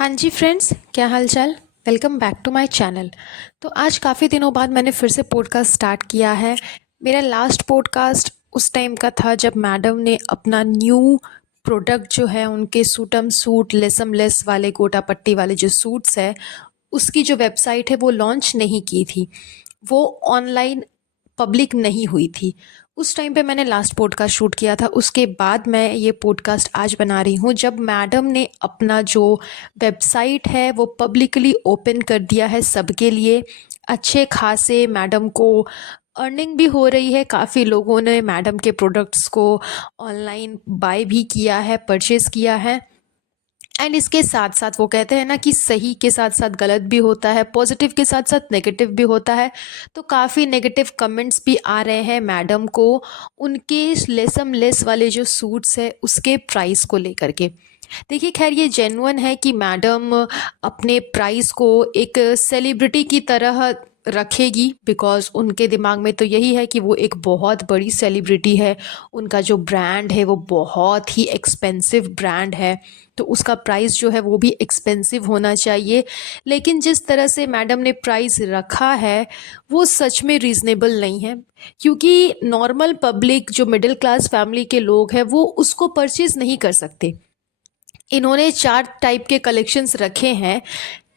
हाँ जी फ्रेंड्स, क्या हाल चाल। Welcome back to my channel. तो आज काफ़ी दिनों बाद मैंने फिर से पॉडकास्ट स्टार्ट किया है। मेरा लास्ट पॉडकास्ट उस टाइम का था जब मैडम ने अपना न्यू प्रोडक्ट जो है, उनके सूटम सूट लेसम लेस वाले गोटा पट्टी वाले जो सूट्स है, उसकी जो वेबसाइट है वो लॉन्च नहीं की थी। वो ऑनलाइन पब्लिक नहीं हुई थी। उस टाइम पे मैंने लास्ट पॉडकास्ट शूट किया था। उसके बाद मैं ये पॉडकास्ट आज बना रही हूँ जब मैडम ने अपना जो वेबसाइट है वो पब्लिकली ओपन कर दिया है सबके लिए। अच्छे खासे मैडम को अर्निंग भी हो रही है। काफ़ी लोगों ने मैडम के प्रोडक्ट्स को ऑनलाइन बाय भी किया है, परचेज़ किया है। एंड इसके साथ साथ वो कहते हैं ना कि सही के साथ साथ गलत भी होता है, पॉजिटिव के साथ साथ नेगेटिव भी होता है। तो काफ़ी नेगेटिव कमेंट्स भी आ रहे हैं मैडम को उनके लेसम लेस वाले जो सूट्स है उसके प्राइस को लेकर के। देखिए, खैर ये जेन्युइन है कि मैडम अपने प्राइस को एक सेलिब्रिटी की तरह रखेगी, बिकॉज़ उनके दिमाग में तो यही है कि वो एक बहुत बड़ी सेलिब्रिटी है। उनका जो ब्रांड है वो बहुत ही एक्सपेंसिव ब्रांड है, तो उसका प्राइस जो है वो भी एक्सपेंसिव होना चाहिए। लेकिन जिस तरह से मैडम ने प्राइस रखा है वो सच में रीज़नेबल नहीं है, क्योंकि नॉर्मल पब्लिक जो मिडिल क्लास फैमिली के लोग हैं वो उसको परचेज़ नहीं कर सकते। इन्होंने 4 टाइप के कलेक्शंस रखे हैं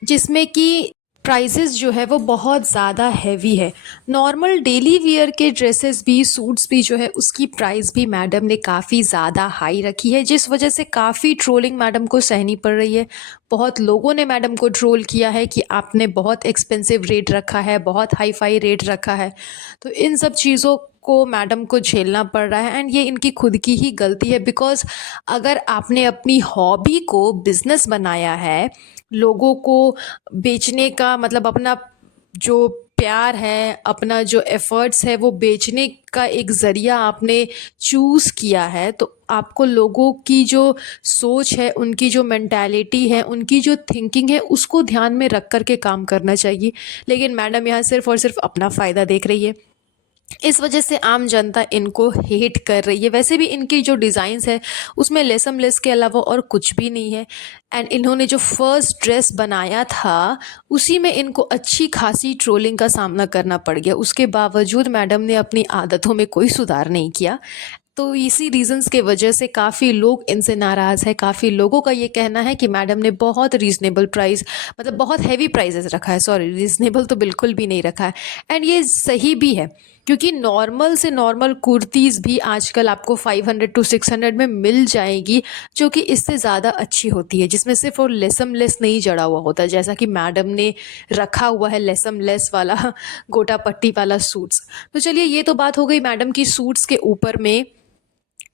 जिसमें कि प्राइसेस जो है वो बहुत ज़्यादा हैवी है। नॉर्मल डेली वियर के ड्रेसेस भी, सूट्स भी जो है उसकी प्राइस भी मैडम ने काफ़ी ज़्यादा हाई रखी है, जिस वजह से काफ़ी ट्रोलिंग मैडम को सहनी पड़ रही है। बहुत लोगों ने मैडम को ट्रोल किया है कि आपने बहुत एक्सपेंसिव रेट रखा है, बहुत हाई फाई रेट रखा है। तो इन सब चीज़ों को मैडम को झेलना पड़ रहा है, एंड ये इनकी खुद की ही गलती है। बिकॉज़ अगर आपने अपनी हॉबी को बिजनेस बनाया है, लोगों को बेचने का मतलब अपना जो प्यार है, अपना जो एफर्ट्स है वो बेचने का एक ज़रिया आपने चूज़ किया है, तो आपको लोगों की जो सोच है, उनकी जो मेंटालिटी है, उनकी जो थिंकिंग है, उसको ध्यान में रख कर के काम करना चाहिए। लेकिन मैडम यहाँ सिर्फ़ और सिर्फ अपना फ़ायदा देख रही है। इस वजह से आम जनता इनको हेट कर रही है। वैसे भी इनकी जो डिज़ाइंस है उसमें लेसम लेस के अलावा और कुछ भी नहीं है। एंड इन्होंने जो फर्स्ट ड्रेस बनाया था उसी में इनको अच्छी खासी ट्रोलिंग का सामना करना पड़ गया। उसके बावजूद मैडम ने अपनी आदतों में कोई सुधार नहीं किया। तो इसी रीज़न्स के वजह से काफ़ी लोग इनसे नाराज़ है। काफ़ी लोगों का ये कहना है कि मैडम ने बहुत रीज़नेबल प्राइस, मतलब बहुत हेवी प्राइसेस रखा है। सॉरी, रीज़नेबल तो बिल्कुल भी नहीं रखा है। एंड ये सही भी है, क्योंकि नॉर्मल से नॉर्मल कुर्तीज़ भी आजकल आपको 500 टू 600 में मिल जाएगी, जो कि इससे ज़्यादा अच्छी होती है, जिसमें सिर्फ और लेसम लेस नहीं जड़ा हुआ होता, जैसा कि मैडम ने रखा हुआ है लेसम लेस वाला गोटा पट्टी वाला सूट्स। तो चलिए, ये तो बात हो गई मैडम की सूट्स के ऊपर में।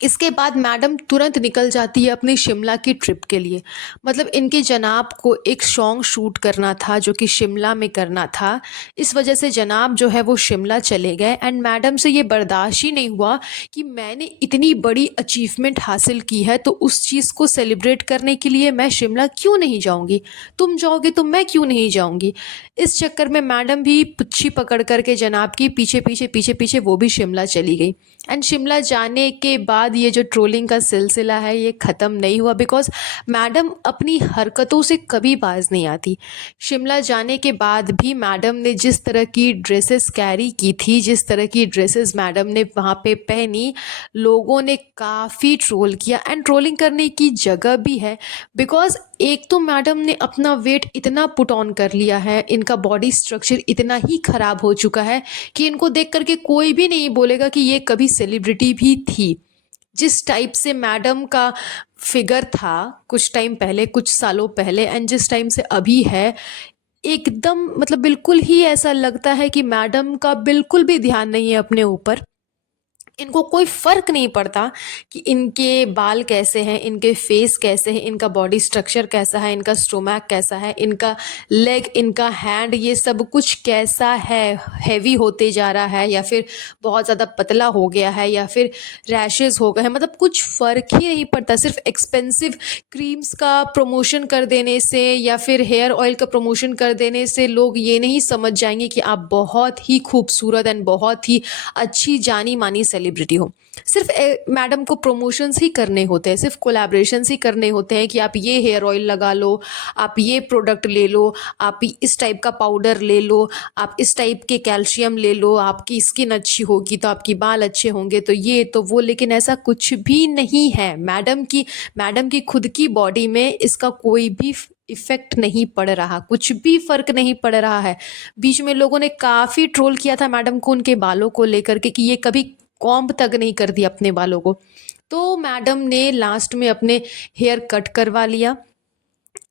इसके बाद मैडम तुरंत निकल जाती है अपनी शिमला की ट्रिप के लिए। मतलब इनके जनाब को एक सॉन्ग शूट करना था जो कि शिमला में करना था। इस वजह से जनाब जो है वो शिमला चले गए, एंड मैडम से ये बर्दाश्त ही नहीं हुआ कि मैंने इतनी बड़ी अचीवमेंट हासिल की है तो उस चीज़ को सेलिब्रेट करने के लिए मैं शिमला क्यों नहीं जाऊंगी। तुम जाओगे तो मैं क्यों नहीं जाऊंगी। इस चक्कर में मैडम भी पुच्छी पकड़ करके जनाब की पीछे पीछे पीछे पीछे वो भी शिमला चली गई। एंड शिमला जाने के बाद ये जो ट्रोलिंग का सिलसिला है ये ख़त्म नहीं हुआ, बिकॉज़ मैडम अपनी हरकतों से कभी बाज नहीं आती। शिमला जाने के बाद भी मैडम ने जिस तरह की ड्रेसेस कैरी की थी, जिस तरह की ड्रेसेस मैडम ने वहाँ पे पहनी, लोगों ने काफ़ी ट्रोल किया। एंड ट्रोलिंग करने की जगह भी है, बिकॉज़ एक तो मैडम ने अपना वेट इतना पुट ऑन कर लिया है, इनका बॉडी स्ट्रक्चर इतना ही ख़राब हो चुका है कि इनको देख कर के कोई भी नहीं बोलेगा कि ये कभी सेलिब्रिटी भी थी। जिस टाइप से मैडम का फिगर था कुछ टाइम पहले, कुछ सालों पहले, एंड जिस टाइम से अभी है, एकदम मतलब बिल्कुल ही ऐसा लगता है कि मैडम का बिल्कुल भी ध्यान नहीं है अपने ऊपर। इनको कोई फ़र्क नहीं पड़ता कि इनके बाल कैसे हैं, इनके फेस कैसे हैं, इनका बॉडी स्ट्रक्चर कैसा है, इनका स्टोमैक कैसा है, इनका लेग, इनका हैंड, ये सब कुछ कैसा है, हैवी होते जा रहा है या फिर बहुत ज़्यादा पतला हो गया है या फिर रैशेज़ हो गए हैं। मतलब कुछ फ़र्क ही नहीं पड़ता। सिर्फ एक्सपेंसिव क्रीम्स का प्रमोशन कर देने से या फिर हेयर ऑयल का प्रमोशन कर देने से लोग ये नहीं समझ जाएंगे कि आप बहुत ही खूबसूरत एंड बहुत ही अच्छी जानी मानी सेलिब्रिटी सेलिब्रिटी हो, सिर्फ मैडम को प्रमोशंस ही करने होते हैं, सिर्फ कोलैबोरेशंस ही करने होते हैं कि आप ये हेयर ऑयल लगा लो, आप ये प्रोडक्ट ले लो, आप इस टाइप का पाउडर ले लो, आप इस टाइप के कैल्शियम ले लो, आपकी स्किन अच्छी होगी तो आपकी बाल अच्छे होंगे, तो ये तो वो। लेकिन ऐसा कुछ भी नहीं है। मैडम की खुद की बॉडी में इसका कोई भी इफेक्ट नहीं पड़ रहा, कुछ भी फर्क नहीं पड़ रहा है। बीच में लोगों ने काफ़ी ट्रोल किया था मैडम को उनके बालों को लेकर के कि ये कभी कॉम्ब तक नहीं करती अपने बालों को। तो मैडम ने लास्ट में अपने हेयर कट करवा लिया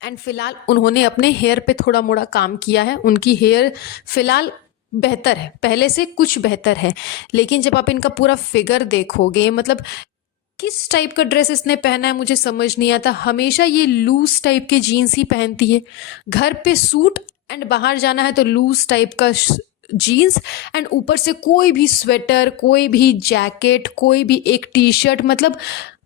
एंड फिलहाल उन्होंने अपने हेयर पे थोड़ा मोड़ा काम किया है। उनकी हेयर फिलहाल बेहतर है, पहले से कुछ बेहतर है। लेकिन जब आप इनका पूरा फिगर देखोगे, मतलब किस टाइप का ड्रेस इसने पहना है मुझे समझ नहीं आता। हमेशा ये लूज टाइप के जीन्स ही पहनती है, घर पे सूट एंड बाहर जाना है तो लूज टाइप का जीन्स एंड ऊपर से कोई भी स्वेटर, कोई भी जैकेट, कोई भी एक टी शर्ट। मतलब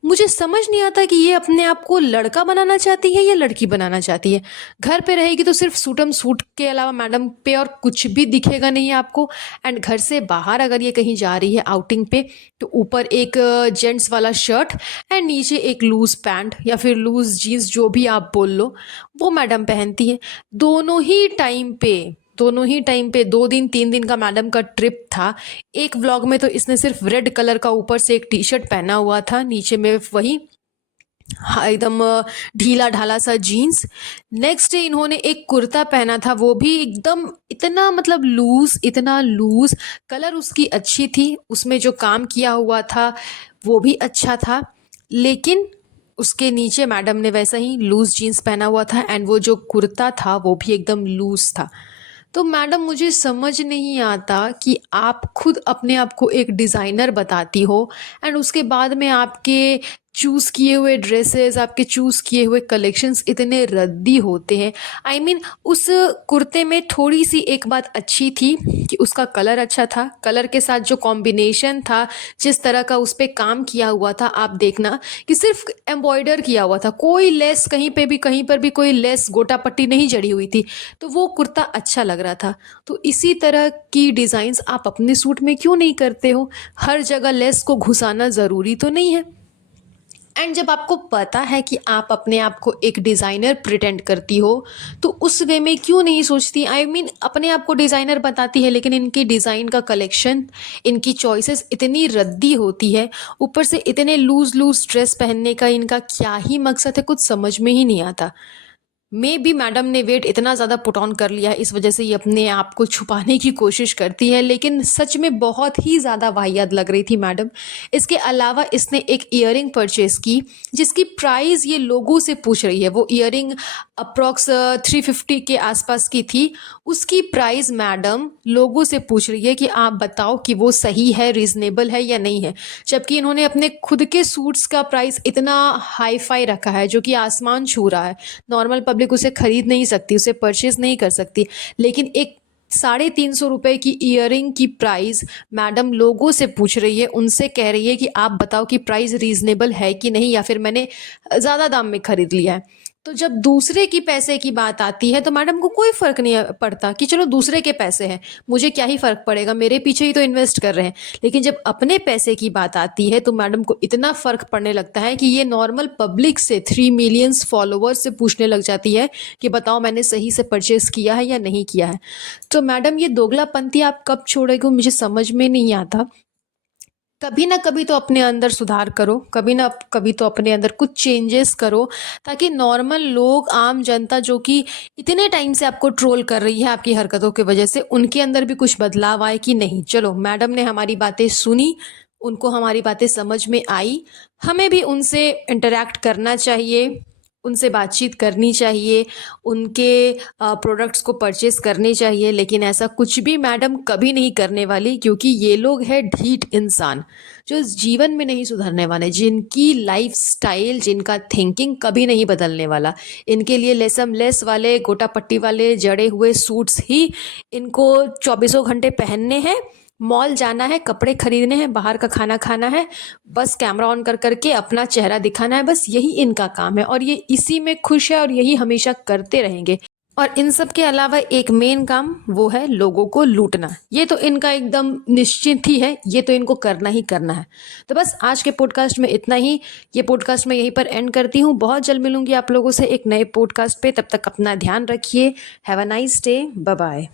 मुझे समझ नहीं आता कि ये अपने आप को लड़का बनाना चाहती है या लड़की बनाना चाहती है। घर पे रहेगी तो सिर्फ सूटम सूट के अलावा मैडम पे और कुछ भी दिखेगा नहीं आपको। एंड घर से बाहर अगर ये कहीं जा रही है आउटिंग पे तो ऊपर एक जेंट्स वाला शर्ट एंड नीचे एक लूज पैंट या फिर लूज जीन्स, जो भी आप बोल लो, वो मैडम पहनती है। दोनों ही टाइम पे 2 दिन 3 दिन का मैडम का ट्रिप था। एक व्लॉग में तो इसने सिर्फ रेड कलर का ऊपर से एक टी शर्ट पहना हुआ था, नीचे में वही एकदम ढीला ढाला सा जीन्स। नेक्स्ट डे इन्होंने एक कुर्ता पहना था, वो भी एकदम इतना मतलब लूज, इतना लूज। कलर उसकी अच्छी थी, उसमें जो काम किया हुआ था वो भी अच्छा था, लेकिन उसके नीचे मैडम ने वैसा ही लूज जीन्स पहना हुआ था एंड वो जो कुर्ता था वो भी एकदम लूज था। तो मैडम मुझे समझ नहीं आता कि आप खुद अपने आप को एक डिज़ाइनर बताती हो एंड उसके बाद में आपके चूज़ किए हुए ड्रेसेस, आपके चूज़ किए हुए कलेक्शंस इतने रद्दी होते हैं। आई मीन उस कुर्ते में थोड़ी सी एक बात अच्छी थी कि उसका कलर अच्छा था, कलर के साथ जो कॉम्बिनेशन था, जिस तरह का उस पर काम किया हुआ था, आप देखना कि सिर्फ एम्ब्रॉयडर किया हुआ था, कोई लेस कहीं पर भी कोई लेस गोटा पट्टी नहीं जड़ी हुई थी, तो वो कुर्ता अच्छा लग रहा था। तो इसी तरह की डिज़ाइंस आप अपने सूट में क्यों नहीं करते हो? हर जगह लेस को घुसाना ज़रूरी तो नहीं है। एंड जब आपको पता है कि आप अपने आप को एक डिज़ाइनर प्रिटेंड करती हो तो उस वे में क्यों नहीं सोचती? आई मीन अपने आप को डिज़ाइनर बताती है लेकिन इनकी डिज़ाइन का कलेक्शन, इनकी चॉइसेस इतनी रद्दी होती है, ऊपर से इतने लूज लूज ड्रेस पहनने का इनका क्या ही मकसद है, कुछ समझ में ही नहीं आता। मे बी मैडम ने वेट इतना ज़्यादा पुट ऑन कर लिया है, इस वजह से ये अपने आप को छुपाने की कोशिश करती है, लेकिन सच में बहुत ही ज़्यादा वाहियात लग रही थी मैडम। इसके अलावा इसने एक ईयरिंग परचेज़ की जिसकी प्राइस ये लोगों से पूछ रही है। वो ईयरिंग अप्रॉक्स 350 के आसपास की थी। उसकी प्राइस मैडम लोगों से पूछ रही है कि आप बताओ कि वो सही है, रीज़नेबल है या नहीं है। जबकि इन्होंने अपने खुद के सूट्स का प्राइस इतना हाई फाई रखा है जो कि आसमान छू रहा है। नॉर्मल पब्लिक उसे खरीद नहीं सकती, उसे परचेज नहीं कर सकती, लेकिन एक 350 रुपए की ईयरिंग की प्राइस मैडम लोगों से पूछ रही है, उनसे कह रही है कि आप बताओ कि प्राइस रीजनेबल है कि नहीं, या फिर मैंने ज़्यादा दाम में खरीद लिया है। तो जब दूसरे की पैसे की बात आती है तो मैडम को कोई फ़र्क नहीं पड़ता कि चलो दूसरे के पैसे हैं, मुझे क्या ही फ़र्क पड़ेगा, मेरे पीछे ही तो इन्वेस्ट कर रहे हैं। लेकिन जब अपने पैसे की बात आती है तो मैडम को इतना फ़र्क पड़ने लगता है कि ये नॉर्मल पब्लिक से 3 मिलियंस फॉलोअर्स से पूछने लग जाती है कि बताओ मैंने सही से परचेज़ किया है या नहीं किया है। तो मैडम ये दोगलापंती आप कब छोड़ेगी मुझे समझ में नहीं आता। कभी ना कभी तो अपने अंदर सुधार करो, कभी ना कभी तो अपने अंदर कुछ चेंजेस करो, ताकि नॉर्मल लोग, आम जनता जो कि इतने टाइम से आपको ट्रोल कर रही है आपकी हरकतों की वजह से, उनके अंदर भी कुछ बदलाव आए कि नहीं। चलो मैडम ने हमारी बातें सुनी, उनको हमारी बातें समझ में आई, हमें भी उनसे इंटरेक्ट करना चाहिए, उनसे बातचीत करनी चाहिए, उनके प्रोडक्ट्स को परचेज़ करने चाहिए। लेकिन ऐसा कुछ भी मैडम कभी नहीं करने वाली, क्योंकि ये लोग हैं ढीठ इंसान जो इस जीवन में नहीं सुधरने वाले, जिनकी लाइफ स्टाइल, जिनका थिंकिंग कभी नहीं बदलने वाला। इनके लिए लेसम लेस वाले, गोटा पट्टी वाले जड़े हुए सूट्स ही इनको 24 घंटे पहनने हैं। मॉल जाना है, कपड़े खरीदने हैं, बाहर का खाना खाना है, बस कैमरा ऑन कर करके अपना चेहरा दिखाना है, बस यही इनका काम है और ये इसी में खुश है और यही हमेशा करते रहेंगे। और इन सब के अलावा एक मेन काम वो है लोगों को लूटना। ये तो इनका एकदम निश्चित ही है, ये तो इनको करना ही करना है। तो बस आज के पॉडकास्ट में इतना ही। ये पॉडकास्ट मैं यहीं पर एंड करती हूँ। बहुत जल्द मिलूंगी आप लोगों से एक नए पॉडकास्ट पे। तब तक अपना ध्यान रखिए। Have a nice day. Bye bye.